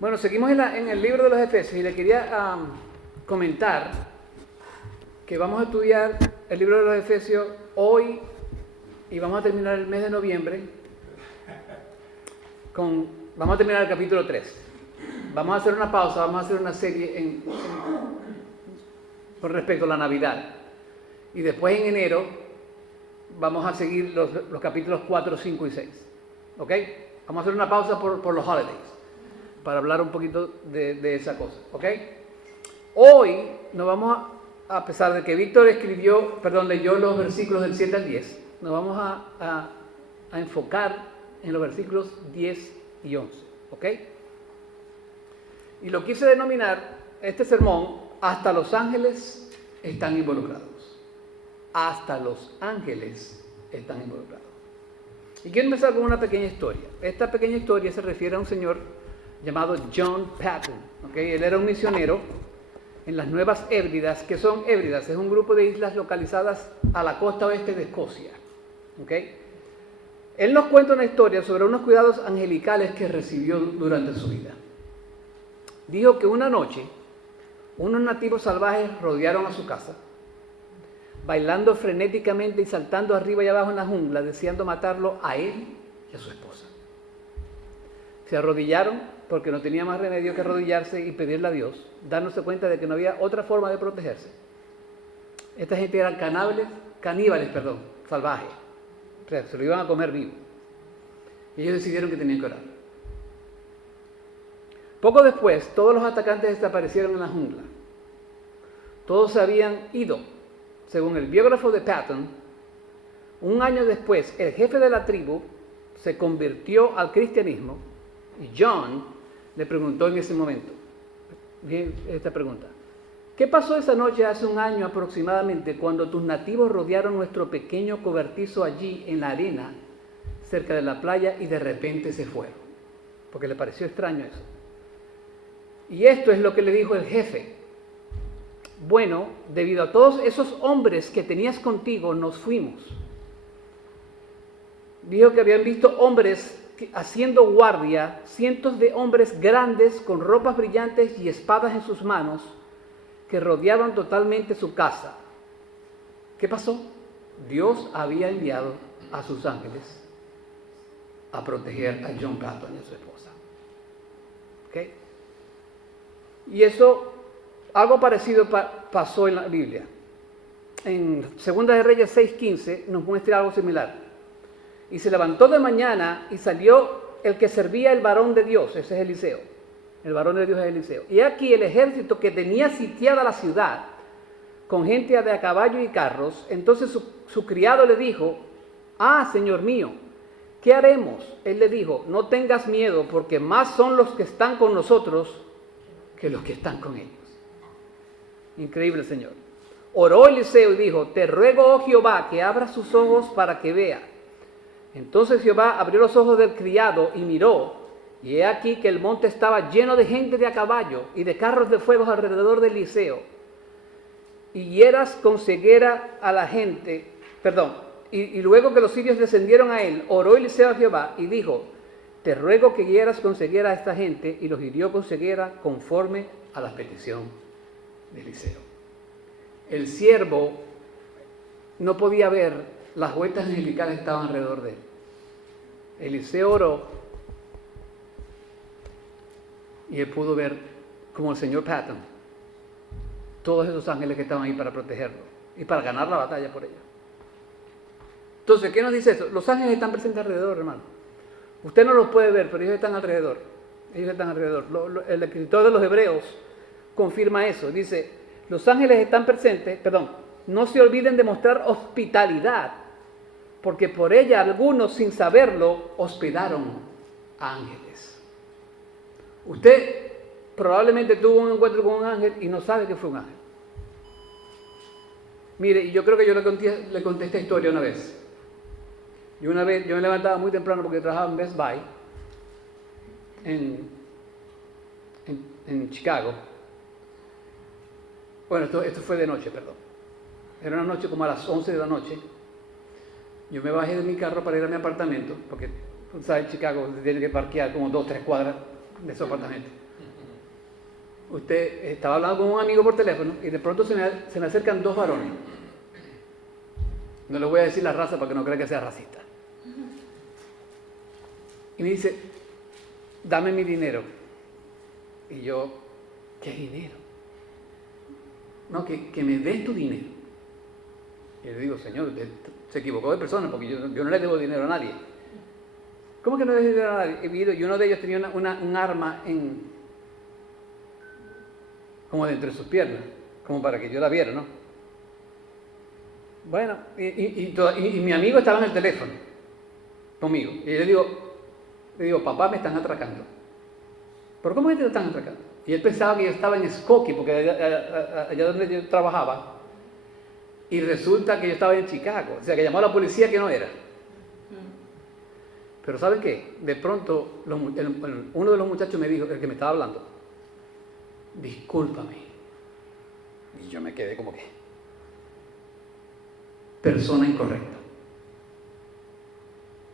Bueno, seguimos en el libro de los Efesios y le quería comentar que vamos a estudiar el libro de los Efesios hoy y vamos a terminar el mes de noviembre vamos a terminar el capítulo 3. Vamos a hacer una pausa, vamos a hacer una serie con respecto a la Navidad. Y después en enero vamos a seguir los capítulos 4, 5 y 6. ¿Ok? Vamos a hacer una pausa por los holidays, para hablar un poquito de esa cosa. ¿Ok? Hoy nos vamos a pesar de que Víctor leyó los versículos del 7 al 10, nos vamos a enfocar en los versículos 10 y 11. ¿Ok? Y lo quise denominar este sermón, hasta los ángeles están involucrados. Hasta los ángeles están involucrados. Y quiero empezar con una pequeña historia. Esta pequeña historia se refiere a un señor llamado John Paton. ¿Okay? Él era un misionero en las Nuevas Hébridas. ¿Qué son Hébridas? Es un grupo de islas localizadas a la costa oeste de Escocia. ¿Okay? Él nos cuenta una historia sobre unos cuidados angelicales que recibió durante su vida. Dijo que una noche unos nativos salvajes rodearon a su casa, bailando frenéticamente y saltando arriba y abajo en la jungla, deseando matarlo a él y a su esposa. Se arrodillaron porque no tenía más remedio que arrodillarse y pedirle a Dios, dándose cuenta de que no había otra forma de protegerse. Esta gente eran caníbales, salvajes. O sea, se lo iban a comer vivo. Y ellos decidieron que tenían que orar. Poco después, todos los atacantes desaparecieron en la jungla. Todos se habían ido. Según el biógrafo de Patton, un año después, el jefe de la tribu se convirtió al cristianismo y John le preguntó en ese momento, bien esta pregunta: ¿qué pasó esa noche hace un año aproximadamente cuando tus nativos rodearon nuestro pequeño cobertizo allí en la arena, cerca de la playa, y de repente se fueron? Porque le pareció extraño eso. Y esto es lo que le dijo el jefe: bueno, debido a todos esos hombres que tenías contigo, nos fuimos. Dijo que habían visto hombres haciendo guardia, cientos de hombres grandes con ropas brillantes y espadas en sus manos, que rodeaban totalmente su casa. ¿Qué pasó? Dios había enviado a sus ángeles a proteger a John Paton y a su esposa. ¿Ok? Y eso, algo parecido pasó en la Biblia. En 2 de Reyes 6:15 nos muestra algo similar. Y se levantó de mañana y salió el que servía el varón de Dios, ese es Eliseo. El varón de Dios es Eliseo. Y aquí el ejército que tenía sitiada la ciudad, con gente de a caballo y carros. Entonces su criado le dijo: señor mío, ¿qué haremos? Él le dijo: no tengas miedo, porque más son los que están con nosotros que los que están con ellos. Increíble, Señor. Oró Eliseo y dijo: te ruego, oh Jehová, que abra sus ojos para que vea. Entonces Jehová abrió los ojos del criado y miró, y he aquí que el monte estaba lleno de gente de a caballo y de carros de fuego alrededor de Eliseo. Y hieras con ceguera a la gente, y luego que los sirios descendieron a él, oró Eliseo a Jehová y dijo: te ruego que hieras con ceguera a esta gente, y los hirió con ceguera conforme a la petición de Eliseo. El siervo no podía ver las huestes angelicales que estaban alrededor de él. Eliseo oró y él pudo ver, como el señor Patton, todos esos ángeles que estaban ahí para protegerlo y para ganar la batalla por ellos. Entonces, ¿qué nos dice esto? Los ángeles están presentes alrededor, hermano. Usted no los puede ver, pero ellos están alrededor. Ellos están alrededor. El escritor de los Hebreos confirma eso. Dice: los ángeles están presentes, no se olviden de mostrar hospitalidad, porque por ella algunos, sin saberlo, hospedaron a ángeles. Usted probablemente tuvo un encuentro con un ángel y no sabe que fue un ángel. Mire, y yo creo que yo le conté esta historia una vez. Yo me levantaba muy temprano porque trabajaba en Best Buy en Chicago. Bueno, esto fue de noche, Era una noche como a las 11 de la noche. Yo me bajé de mi carro para ir a mi apartamento, porque, ¿sabes? En Chicago se tiene que parquear como 2-3 cuadras de su apartamento. usted estaba hablando con un amigo por teléfono y de pronto se me acercan dos varones. No les voy a decir la raza para que no crea que sea racista. Y me dice, dame mi dinero. Y yo, ¿qué dinero? No, que me des tu dinero. Y le digo, señor, usted se equivocó de persona porque yo no le debo dinero a nadie. ¿Cómo que no le debo dinero a nadie? Y uno de ellos tenía un arma como dentro de sus piernas, como para que yo la viera, ¿no? Bueno, y mi amigo estaba en el teléfono conmigo. Y le digo, papá, me están atracando. ¿Pero cómo que te están atracando? Y él pensaba que yo estaba en Skokie, porque allá donde yo trabajaba. Y resulta que yo estaba en Chicago. O sea, que llamó a la policía que no era. Pero ¿saben qué? De pronto, uno de los muchachos me dijo, el que me estaba hablando, discúlpame. Y yo me quedé como que, persona incorrecta.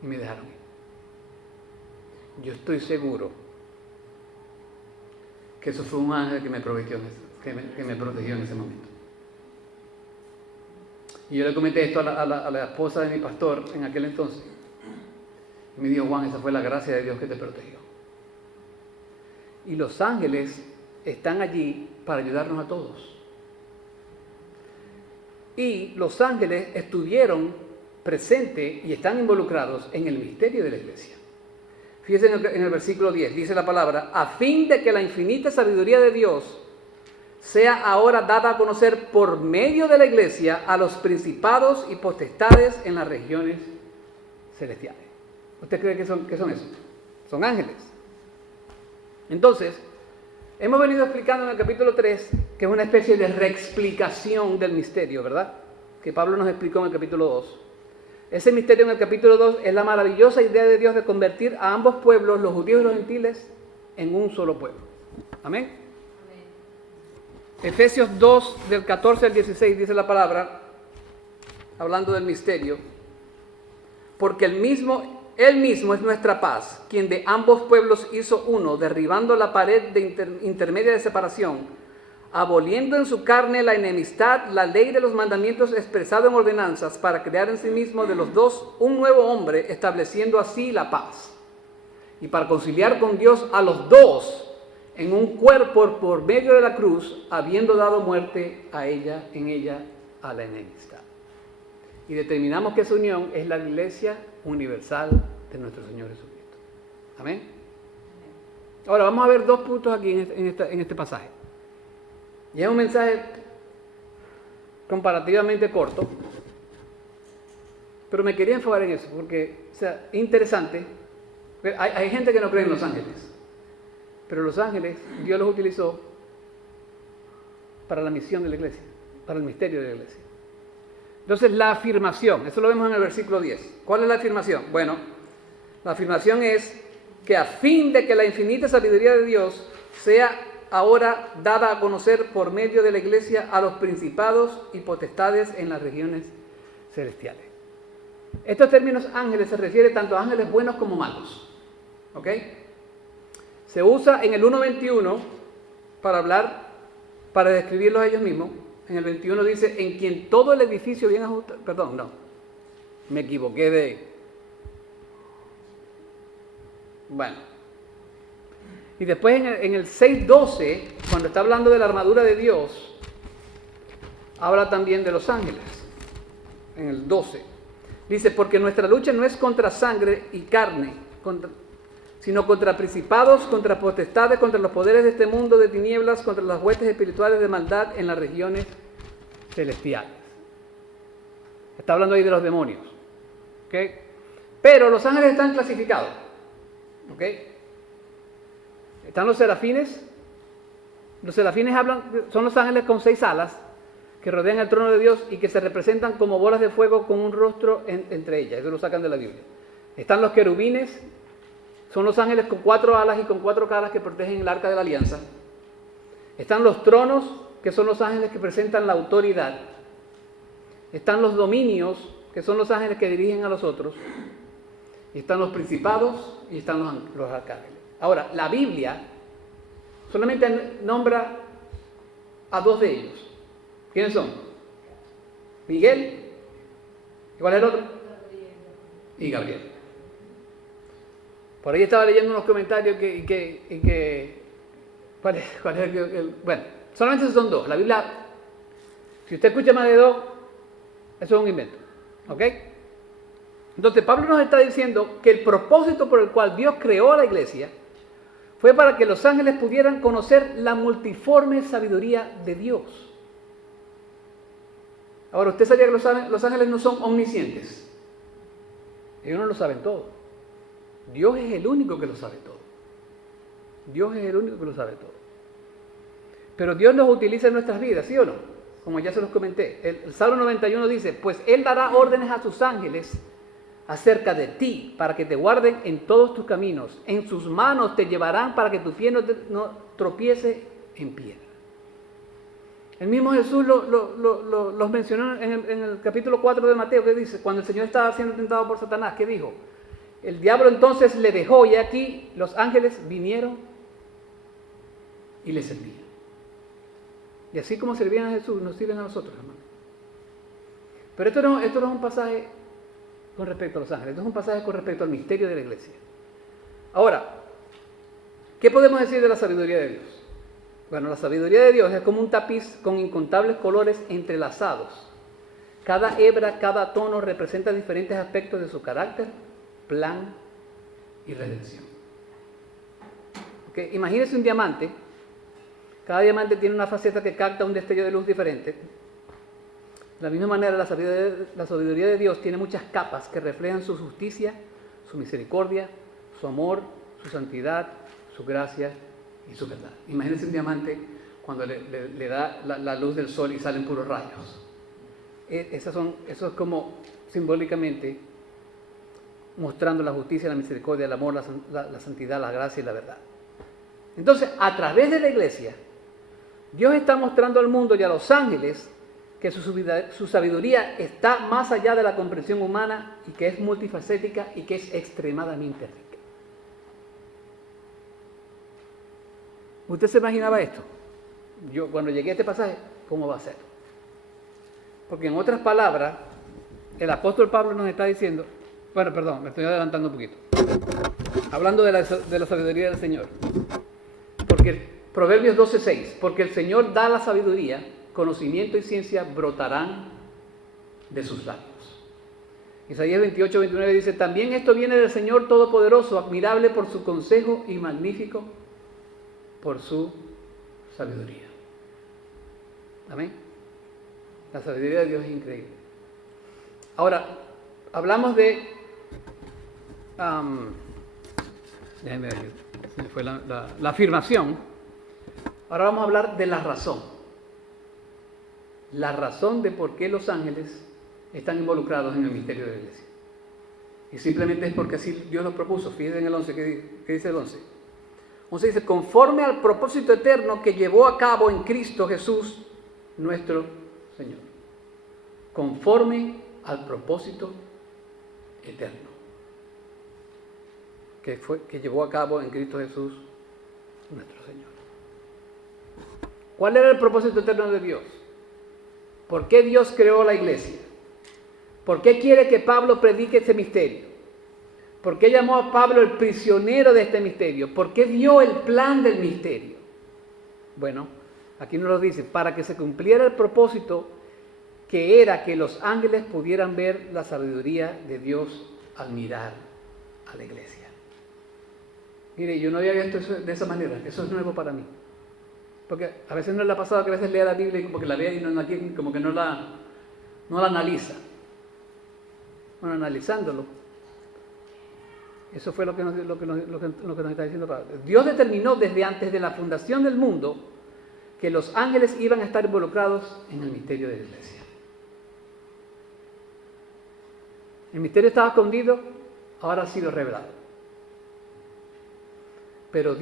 Y me dejaron ir. Yo estoy seguro que eso fue un ángel que me protegió en ese momento. Y yo le comenté esto a la esposa de mi pastor en aquel entonces. Y me dijo, Juan, esa fue la gracia de Dios que te protegió. Y los ángeles están allí para ayudarnos a todos. Y los ángeles estuvieron presentes y están involucrados en el misterio de la iglesia. Fíjense en el versículo 10, dice la palabra, a fin de que la infinita sabiduría de Dios sea ahora dada a conocer por medio de la iglesia a los principados y potestades en las regiones celestiales. ¿Usted cree que son esos? Son ángeles. Entonces, hemos venido explicando en el capítulo 3 que es una especie de reexplicación del misterio, ¿verdad? Que Pablo nos explicó en el capítulo 2. Ese misterio en el capítulo 2 es la maravillosa idea de Dios de convertir a ambos pueblos, los judíos y los gentiles, en un solo pueblo. Amén. Efesios 2, del 14 al 16, dice la palabra, hablando del misterio, porque Él mismo es nuestra paz, quien de ambos pueblos hizo uno, derribando la pared de intermedia de separación, aboliendo en su carne la enemistad, la ley de los mandamientos expresado en ordenanzas, para crear en sí mismo de los dos un nuevo hombre, estableciendo así la paz, y para conciliar con Dios a los dos en un cuerpo por medio de la cruz, habiendo dado muerte en ella a la enemistad. Y determinamos que esa unión es la iglesia universal de nuestro Señor Jesucristo. Amén. Ahora vamos a ver dos puntos aquí en este pasaje. Y es un mensaje comparativamente corto, pero me quería enfocar en eso, porque es interesante. Hay gente que no cree en los ángeles, pero los ángeles Dios los utilizó para la misión de la iglesia, para el misterio de la iglesia. Entonces la afirmación, eso lo vemos en el versículo 10. ¿Cuál es la afirmación? Bueno, la afirmación es que a fin de que la infinita sabiduría de Dios sea ahora dada a conocer por medio de la iglesia a los principados y potestades en las regiones celestiales. Estos términos ángeles se refieren tanto a ángeles buenos como malos. ¿Ok? Se usa en el 1.21 para describirlos a ellos mismos. En el 21 dice, en quien todo el edificio bien ajustado. Perdón, no. Me equivoqué de... Bueno. Y después en el 6.12, cuando está hablando de la armadura de Dios, habla también de los ángeles. En el 12. Dice, porque nuestra lucha no es contra sangre y carne, sino contra principados, contra potestades, contra los poderes de este mundo de tinieblas, contra las huestes espirituales de maldad en las regiones celestiales. Está hablando ahí de los demonios. ¿Okay? Pero los ángeles están clasificados. ¿Okay? Están los serafines. Los serafines son los ángeles con 6 alas que rodean el trono de Dios y que se representan como bolas de fuego con un rostro entre ellas. Eso lo sacan de la Biblia. Están los querubines. Son los ángeles con 4 alas y con 4 caras que protegen el arca de la alianza. Están los tronos, que son los ángeles que presentan la autoridad. Están los dominios, que son los ángeles que dirigen a los otros. Y están los principados y están los arcángeles. Ahora, la Biblia solamente nombra a 2 de ellos. ¿Quiénes son? Miguel. ¿Y cuál es el otro? Y Gabriel. Por ahí estaba leyendo unos comentarios ¿cuál es bueno, solamente son 2. La Biblia, si usted escucha más de 2, eso es un invento. ¿Ok? Entonces Pablo nos está diciendo que el propósito por el cual Dios creó a la iglesia fue para que los ángeles pudieran conocer la multiforme sabiduría de Dios. Ahora, ¿usted sabía que los ángeles no son omniscientes? Ellos no lo saben todo. Dios es el único que lo sabe todo. Dios es el único que lo sabe todo. Pero Dios los utiliza en nuestras vidas, ¿sí o no? Como ya se los comenté. El Salmo 91 dice, pues Él dará órdenes a sus ángeles acerca de ti, para que te guarden en todos tus caminos. En sus manos te llevarán para que tu pie no tropiece en piedra. El mismo Jesús los mencionó en el capítulo 4 de Mateo, que dice, cuando el Señor estaba siendo tentado por Satanás, ¿qué dijo? El diablo entonces le dejó, y aquí los ángeles vinieron y le servían. Y así como servían a Jesús, nos sirven a nosotros, hermano. Pero esto no es un pasaje con respecto a los ángeles, esto es un pasaje con respecto al misterio de la iglesia. Ahora, ¿qué podemos decir de la sabiduría de Dios? Bueno, la sabiduría de Dios es como un tapiz con incontables colores entrelazados. Cada hebra, cada tono representa diferentes aspectos de su carácter, plan y redención. ¿Okay? Imagínese un diamante. Cada diamante tiene una faceta que capta un destello de luz diferente. De la misma manera, la sabiduría de Dios tiene muchas capas que reflejan su justicia, su misericordia, su amor, su santidad, su gracia y su verdad. Imagínense un diamante cuando le da la luz del sol y salen puros rayos. Eso es como simbólicamente mostrando la justicia, la misericordia, el amor, la santidad, la gracia y la verdad. Entonces, a través de la iglesia, Dios está mostrando al mundo y a los ángeles que su sabiduría está más allá de la comprensión humana y que es multifacética y que es extremadamente rica. ¿Usted se imaginaba esto? Yo cuando llegué a este pasaje, ¿cómo va a ser? Porque en otras palabras, el apóstol Pablo nos está diciendo, bueno, perdón, me estoy adelantando un poquito. Hablando de la sabiduría del Señor. Porque Proverbios 12:6, porque el Señor da la sabiduría, conocimiento y ciencia brotarán de sus labios. Isaías 28:29 dice, también esto viene del Señor Todopoderoso, admirable por su consejo y magnífico por su sabiduría. Amén. La sabiduría de Dios es increíble. Ahora, hablamos de... déjenme ver, se me fue la afirmación. Ahora vamos a hablar de la razón. La razón de por qué los ángeles están involucrados en el misterio de la iglesia. Y simplemente es porque así Dios lo propuso. Fíjense en el 11, ¿qué dice el 11? 11 dice, conforme al propósito eterno que llevó a cabo en Cristo Jesús, nuestro Señor. Conforme al propósito eterno que llevó a cabo en Cristo Jesús, nuestro Señor. ¿Cuál era el propósito eterno de Dios? ¿Por qué Dios creó la iglesia? ¿Por qué quiere que Pablo predique este misterio? ¿Por qué llamó a Pablo el prisionero de este misterio? ¿Por qué dio el plan del misterio? Bueno, aquí nos lo dice, para que se cumpliera el propósito que era que los ángeles pudieran ver la sabiduría de Dios al mirar a la iglesia. Mire, yo no había visto eso de esa manera, eso es nuevo para mí. Porque a veces no le ha pasado que a veces lea la Biblia y como que la lea y como que no la analiza. Bueno, analizándolo, eso fue lo que nos está diciendo Pablo. Dios determinó desde antes de la fundación del mundo que los ángeles iban a estar involucrados en el misterio de la iglesia. El misterio estaba escondido, ahora ha sido revelado. Pero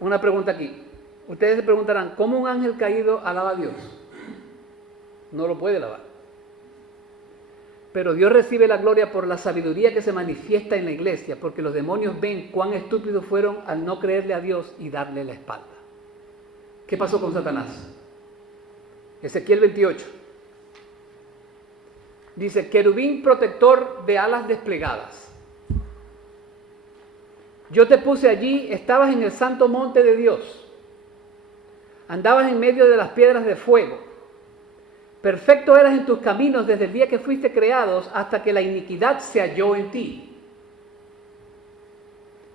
una pregunta aquí. Ustedes se preguntarán, ¿cómo un ángel caído alaba a Dios? No lo puede alabar. Pero Dios recibe la gloria por la sabiduría que se manifiesta en la iglesia, porque los demonios ven cuán estúpidos fueron al no creerle a Dios y darle la espalda. ¿Qué pasó con Satanás? Ezequiel 28. Dice, querubín protector de alas desplegadas. Yo te puse allí, estabas en el santo monte de Dios. Andabas en medio de las piedras de fuego. Perfecto eras en tus caminos desde el día que fuiste creados hasta que la iniquidad se halló en ti.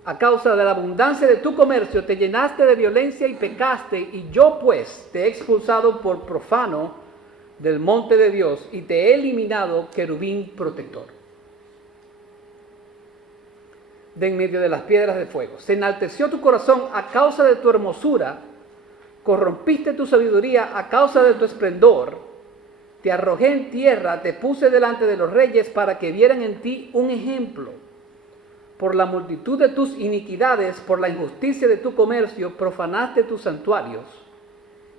A causa de la abundancia de tu comercio te llenaste de violencia y pecaste, y yo pues te he expulsado por profano del monte de Dios y te he eliminado, querubín protector, de en medio de las piedras de fuego. Se enalteció tu corazón a causa de tu hermosura, corrompiste tu sabiduría a causa de tu esplendor. Te arrojé en tierra, te puse delante de los reyes para que vieran en ti un ejemplo. Por la multitud de tus iniquidades, por la injusticia de tu comercio, profanaste tus santuarios.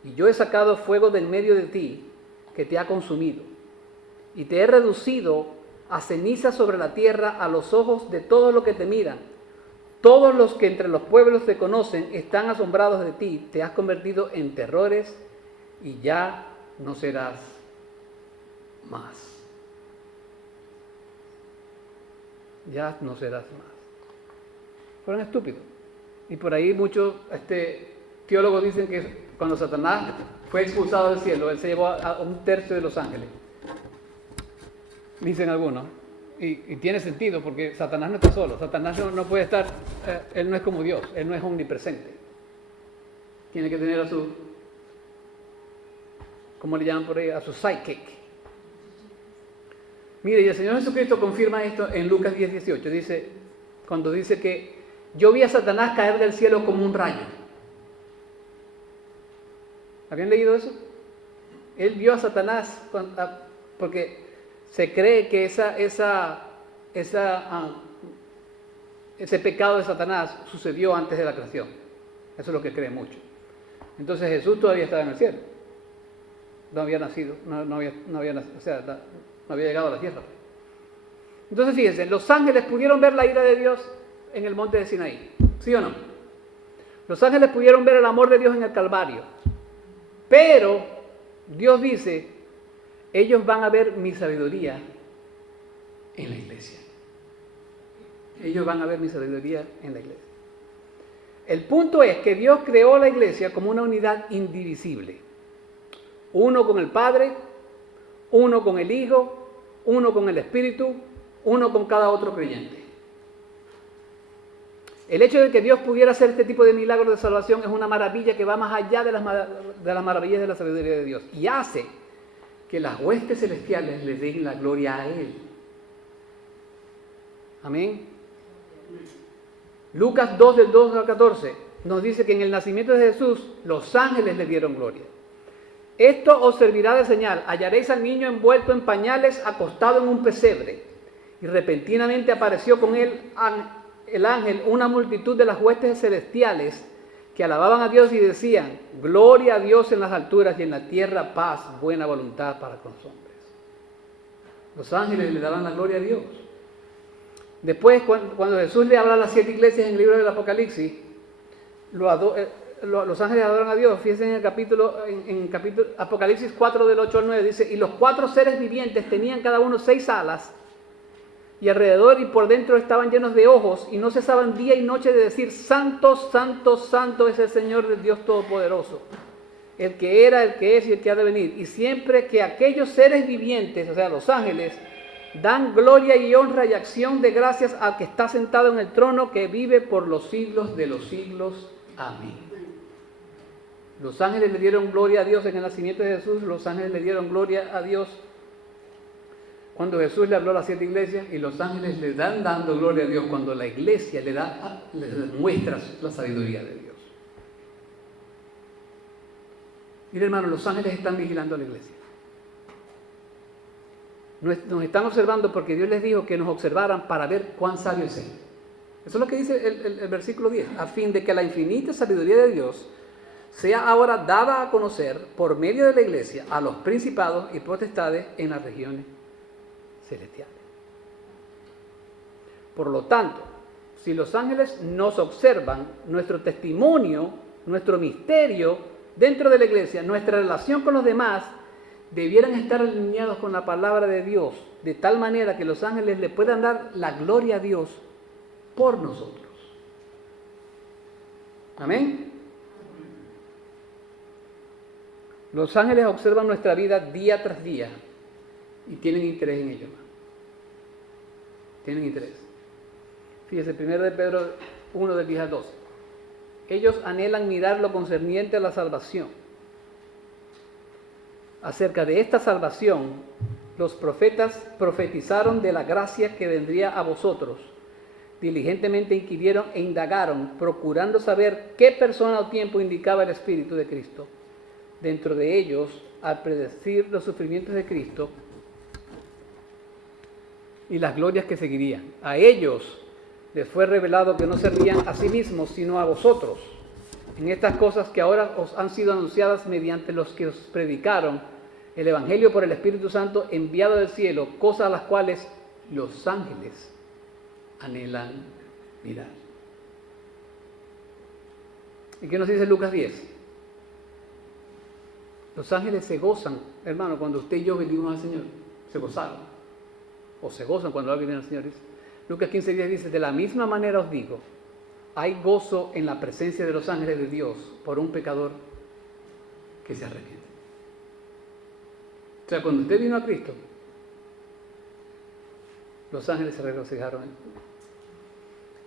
Y yo he sacado fuego del medio de ti, que te ha consumido. Y te he reducido a ceniza sobre la tierra a los ojos de todos los que te miran. Todos los que entre los pueblos te conocen están asombrados de ti. Te has convertido en terrores y ya no serás más. Ya no serás más. Fueron estúpidos. Y por ahí muchos teólogos dicen que cuando Satanás fue expulsado del cielo, él se llevó a un tercio de los ángeles. Dicen algunos. Y tiene sentido porque Satanás no está solo. Satanás no puede estar, él no es como Dios, él no es omnipresente. Tiene que tener a su, ¿cómo le llaman por ahí? A su sidekick. Mire, y el Señor Jesucristo confirma esto en Lucas 10:18. Cuando dice que yo vi a Satanás caer del cielo como un rayo. ¿Habían leído eso? Él vio a Satanás porque se cree que ese pecado de Satanás sucedió antes de la creación. Eso es lo que cree mucho. Entonces Jesús todavía estaba en el cielo. No había nacido, no había llegado a la tierra. Entonces fíjense, los ángeles pudieron ver la ira de Dios en el monte de Sinaí, ¿sí o no? Los ángeles pudieron ver el amor de Dios en el Calvario, pero Dios dice, ellos van a ver mi sabiduría en la iglesia. Ellos van a ver mi sabiduría en la iglesia. El punto es que Dios creó la iglesia como una unidad indivisible. Uno con el Padre, uno con el Hijo, uno con el Espíritu, uno con cada otro creyente. El hecho de que Dios pudiera hacer este tipo de milagros de salvación es una maravilla que va más allá de las maravillas de la sabiduría de Dios y hace que las huestes celestiales le den la gloria a Él. Amén. Lucas 2, del 2 al 14, nos dice que en el nacimiento de Jesús los ángeles le dieron gloria. Esto os servirá de señal. Hallaréis al niño envuelto en pañales, acostado en un pesebre. Y repentinamente apareció con él el ángel, una multitud de las huestes celestiales que alababan a Dios y decían, gloria a Dios en las alturas y en la tierra paz, buena voluntad para con los hombres. Los ángeles le daban la gloria a Dios. Después, cuando Jesús le habla a las 7 iglesias en el libro del Apocalipsis, los ángeles adoran a Dios. Fíjense en el capítulo Apocalipsis 4 del 8 al 9, dice, y los 4 seres vivientes tenían cada uno 6 alas, y alrededor y por dentro estaban llenos de ojos, y no cesaban día y noche de decir, santo, santo, santo es el Señor del Dios Todopoderoso, el que era, el que es y el que ha de venir. Y siempre que aquellos seres vivientes, o sea, los ángeles, dan gloria y honra y acción de gracias al que está sentado en el trono, que vive por los siglos de los siglos. Amén. Los ángeles le dieron gloria a Dios en el nacimiento de Jesús. Los ángeles le dieron gloria a Dios cuando Jesús le habló a las 7 iglesias, y los ángeles le dan dando gloria a Dios cuando la iglesia le muestra la sabiduría de Dios. Mire, hermano, los ángeles están vigilando a la iglesia. Nos están observando porque Dios les dijo que nos observaran para ver cuán sabio es Él. Eso es lo que dice el versículo 10. A fin de que la infinita sabiduría de Dios sea ahora dada a conocer por medio de la iglesia a los principados y potestades en las regiones celestiales. Por lo tanto, si los ángeles nos observan, nuestro testimonio, nuestro misterio dentro de la iglesia, nuestra relación con los demás, debieran estar alineados con la palabra de Dios, de tal manera que los ángeles le puedan dar la gloria a Dios por nosotros. Amén. Los ángeles observan nuestra vida día tras día y tienen interés en ello. Tienen interés. Fíjese, 1 de Pedro 1, del 10 al 12. Ellos anhelan mirar lo concerniente a la salvación. Acerca de esta salvación, los profetas profetizaron de la gracia que vendría a vosotros. Diligentemente inquirieron e indagaron, procurando saber qué persona o tiempo indicaba el Espíritu de Cristo. Dentro de ellos, al predecir los sufrimientos de Cristo y las glorias que seguirían, a ellos les fue revelado que no servían a sí mismos, sino a vosotros, en estas cosas que ahora os han sido anunciadas mediante los que os predicaron el Evangelio por el Espíritu Santo enviado del cielo, cosas a las cuales los ángeles anhelan mirar. ¿Y qué nos dice Lucas 10? Los ángeles se gozan, hermano, cuando usted y yo venimos al Señor. Se gozaron. O se gozan cuando alguien viene al Señor. Lucas 15:10 dice, de la misma manera os digo, hay gozo en la presencia de los ángeles de Dios por un pecador que se arrepiente. O sea, cuando usted vino a Cristo, los ángeles se regocijaron.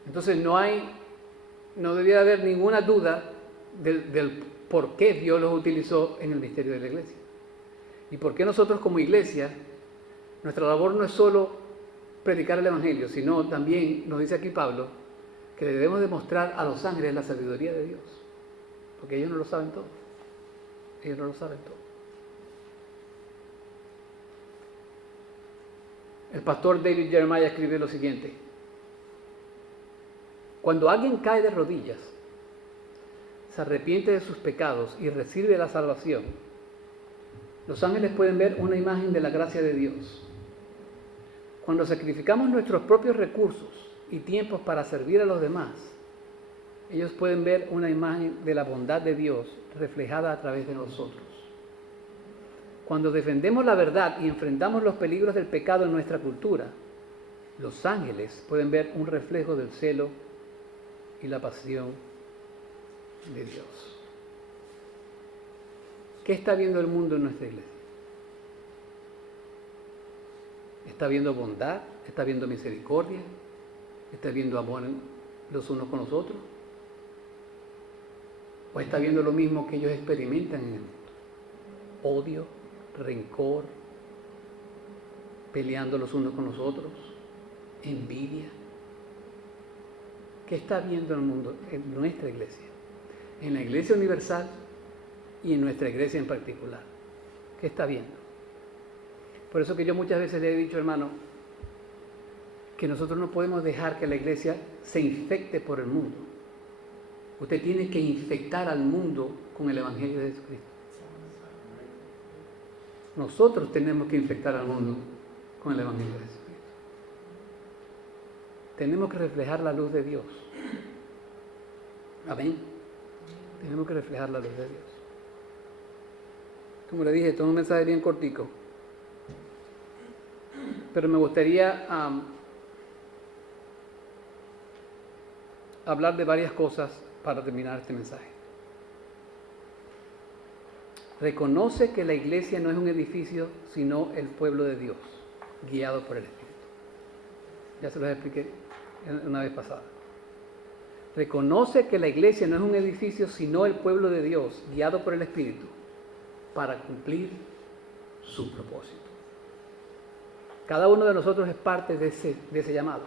Entonces no debía haber ninguna duda del por qué Dios los utilizó en el misterio de la iglesia. Y por qué nosotros como iglesia, nuestra labor no es solo predicar el Evangelio, sino también, nos dice aquí Pablo, que le debemos demostrar a los ángeles la sabiduría de Dios. Porque ellos no lo saben todo. Ellos no lo saben todo. El pastor David Jeremiah escribe lo siguiente: cuando alguien cae de rodillas, se arrepiente de sus pecados y recibe la salvación, los ángeles pueden ver una imagen de la gracia de Dios. Cuando sacrificamos nuestros propios recursos y tiempos para servir a los demás, ellos pueden ver una imagen de la bondad de Dios reflejada a través de nosotros. Cuando defendemos la verdad y enfrentamos los peligros del pecado en nuestra cultura, los ángeles pueden ver un reflejo del celo y la pasión de Dios. ¿Qué está viendo el mundo en nuestra iglesia? ¿Está viendo bondad? ¿Está viendo misericordia? ¿Está viendo amor los unos con los otros? ¿O está viendo lo mismo que ellos experimentan en el mundo? Odio, rencor, peleando los unos con los otros, envidia. ¿Qué está viendo el mundo en nuestra iglesia? En la iglesia universal y en nuestra iglesia en particular. ¿Qué está viendo? Por eso que yo muchas veces le he dicho, hermano, que nosotros no podemos dejar que la iglesia se infecte por el mundo. Usted tiene que infectar al mundo con el Evangelio de Jesucristo. Nosotros tenemos que infectar al mundo con el Evangelio de Jesucristo. Tenemos que reflejar la luz de Dios. Amén. Tenemos que reflejar la luz de Dios. Como le dije, esto es un mensaje bien cortico. Pero me gustaría hablar de varias cosas para terminar este mensaje. Reconoce que la iglesia no es un edificio, sino el pueblo de Dios, guiado por el Espíritu. Ya se los expliqué una vez pasada. Reconoce que la iglesia no es un edificio, sino el pueblo de Dios, guiado por el Espíritu, para cumplir su propósito. Cada uno de nosotros es parte de ese llamado.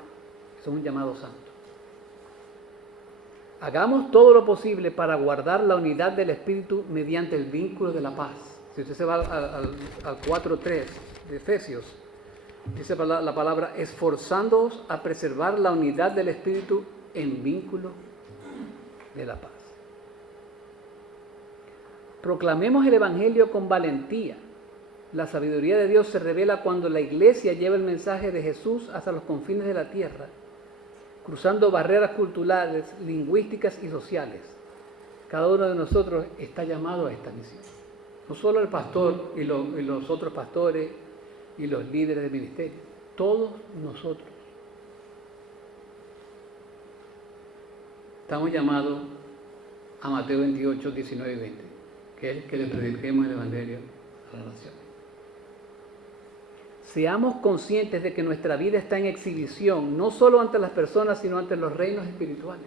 Es un llamado santo. Hagamos todo lo posible para guardar la unidad del Espíritu mediante el vínculo de la paz. Si usted se va al 4:3 de Efesios, dice la palabra, esforzándoos a preservar la unidad del Espíritu en vínculo de la paz. Proclamemos el Evangelio con valentía, La sabiduría de Dios se revela cuando la iglesia lleva el mensaje de Jesús hasta los confines de la tierra, cruzando barreras culturales, lingüísticas y sociales. Cada uno de nosotros está llamado a esta misión. No solo el pastor y los otros pastores y los líderes de ministerio, todos nosotros estamos llamados a Mateo 28, 19 y 20, que es que le prediquemos el Evangelio a la nación. Seamos conscientes de que nuestra vida está en exhibición, no solo ante las personas, sino ante los reinos espirituales.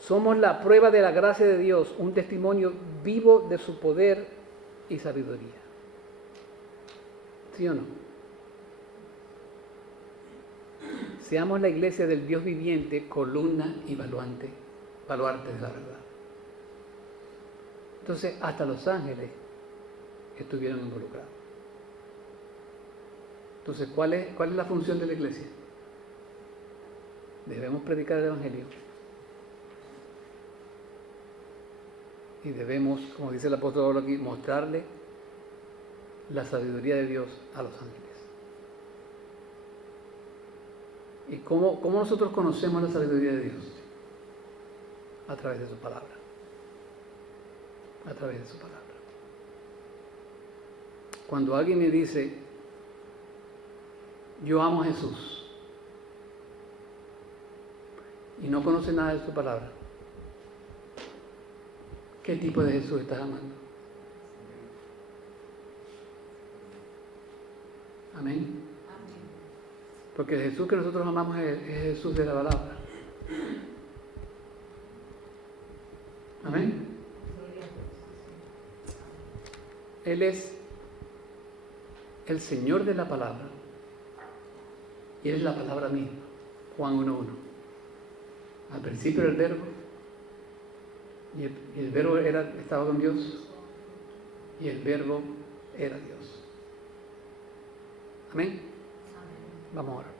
Somos la prueba de la gracia de Dios, un testimonio vivo de su poder y sabiduría. ¿Sí o no? Seamos la iglesia del Dios viviente, columna y baluarte de la verdad. Entonces, hasta los ángeles estuvieron involucrados. Entonces, ¿cuál es la función de la iglesia? Debemos predicar el Evangelio. Y debemos, como dice el apóstol Pablo aquí, mostrarle la sabiduría de Dios a los ángeles. ¿Y cómo nosotros conocemos la sabiduría de Dios? A través de su palabra. A través de su palabra. Cuando alguien me dice, yo amo a Jesús, y no conoce nada de su palabra, ¿qué tipo de Jesús estás amando? Amén. Porque el Jesús que nosotros amamos es Jesús de la palabra. Amén. Él es el Señor de la palabra. Y Él es la palabra misma. Juan 1:1. Al principio era el verbo. Y el verbo estaba con Dios. Y el verbo era Dios. Amén. Vamos a orar.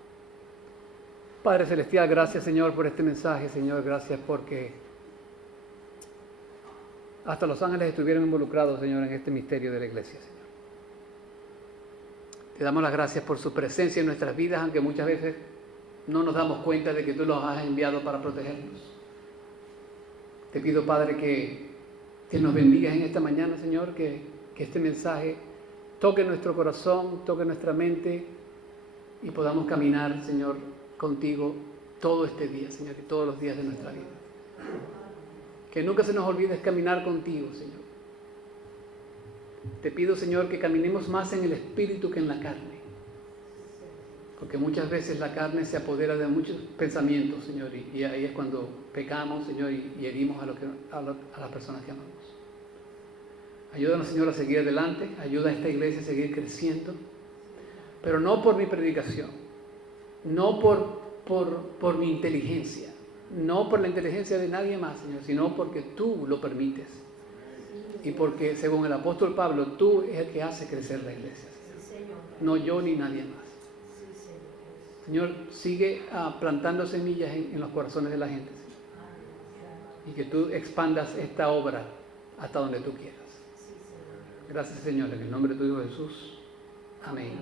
Padre Celestial, gracias Señor por este mensaje, Señor, gracias porque hasta los ángeles estuvieron involucrados, Señor, en este misterio de la iglesia, Señor. Te damos las gracias por su presencia en nuestras vidas, aunque muchas veces no nos damos cuenta de que tú los has enviado para protegernos. Te pido, Padre, que nos bendigas en esta mañana, Señor, que este mensaje toque nuestro corazón, toque nuestra mente, y podamos caminar, Señor, contigo todo este día, Señor, y todos los días de nuestra vida. Que nunca se nos olvide caminar contigo, Señor. Te pido, Señor, que caminemos más en el Espíritu que en la carne. Porque muchas veces la carne se apodera de muchos pensamientos, Señor, y ahí es cuando pecamos, Señor, y herimos a las personas que amamos. Ayúdanos, Señor, a seguir adelante. Ayuda a esta iglesia a seguir creciendo. Pero no por mi predicación, no por mi inteligencia, no por la inteligencia de nadie más, Señor, sino porque tú lo permites. Y porque, según el apóstol Pablo, tú es el que hace crecer la iglesia, Señor. No yo ni nadie más. Señor, sigue plantando semillas en los corazones de la gente, Señor. Y que tú expandas esta obra hasta donde tú quieras. Gracias, Señor, en el nombre de tu Hijo Jesús. Amén.